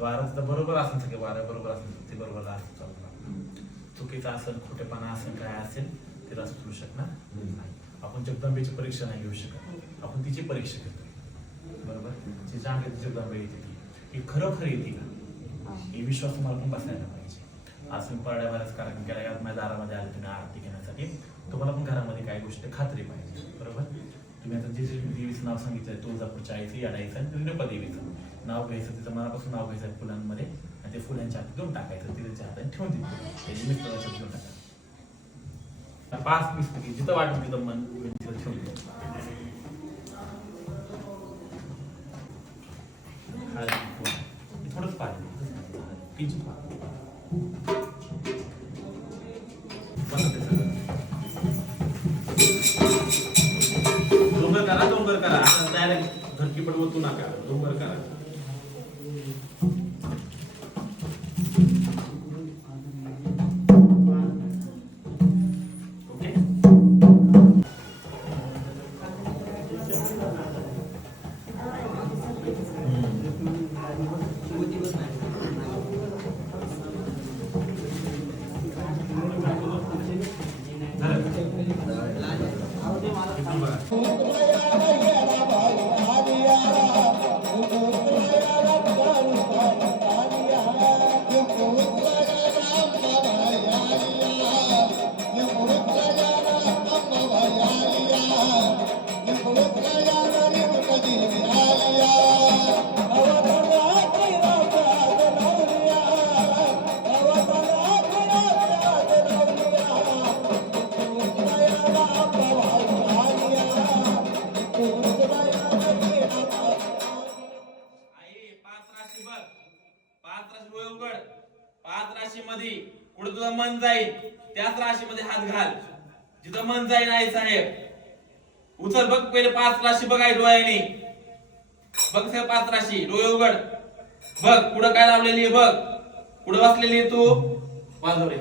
वारं तर बरोबर असेल सगळे वारं बरोबर असेल ते बरोबर असं चालणार चुकीचं असेल खोटेपणा असेल काय असेल ते रस करू शकणार नाही. आपण जगदंबेची परीक्षा नाही घेऊ शकत. आपण तिची परीक्षा घेतो बरोबर? जी जागे जगदंबे येते ती. ही खरोखर येते का? हे विश्वास तुम्हाला पण बसायला पाहिजे. आज तुम्ही परड्या बऱ्याच कार्यक्रम केला माझ्या दारामध्ये आले तुम्ही आरती घेण्यासाठी. तुम्हाला पण घरामध्ये काही गोष्टी खात्री पाहिजे. बरोबर? तुम्ही आता जे जे देवीचं नाव सांगितलंय तुळजापूरच्या आईचं याडाईचं आणि रेणुका देवीचं नाव घ्यायचं तिचं मनापासून नाव घ्यायचं फुलांमध्ये आणि ते फुलांच्या हातात घेऊन टाकायचं तिच्या हातात ठेवून देतो त्याची मिस्टराच्या देऊन टाकायचं पाच पुस्तकी जिथं वाटलं तिथं मन तिथं ठेवून द्यायचं थोडंच पाहिजे किंचित पाहिजे डोंगर करा. डायरेक्ट धरकी पडवतू नका. डोंगर करा. ओके? झालं? मध्ये पुढे तुझं मन जाईल. त्याच राशीमध्ये हात घाल. जिथं मन जाईल आई साहेब. उचल बघ पहिले पाच राशी बघाय डोळ्याने. बघ सगळं पाच राशी डोळे उघड. बघ पुढं काय लावलेली आहे बघ. पुढं बसलेली आहे तू. वाजव रे.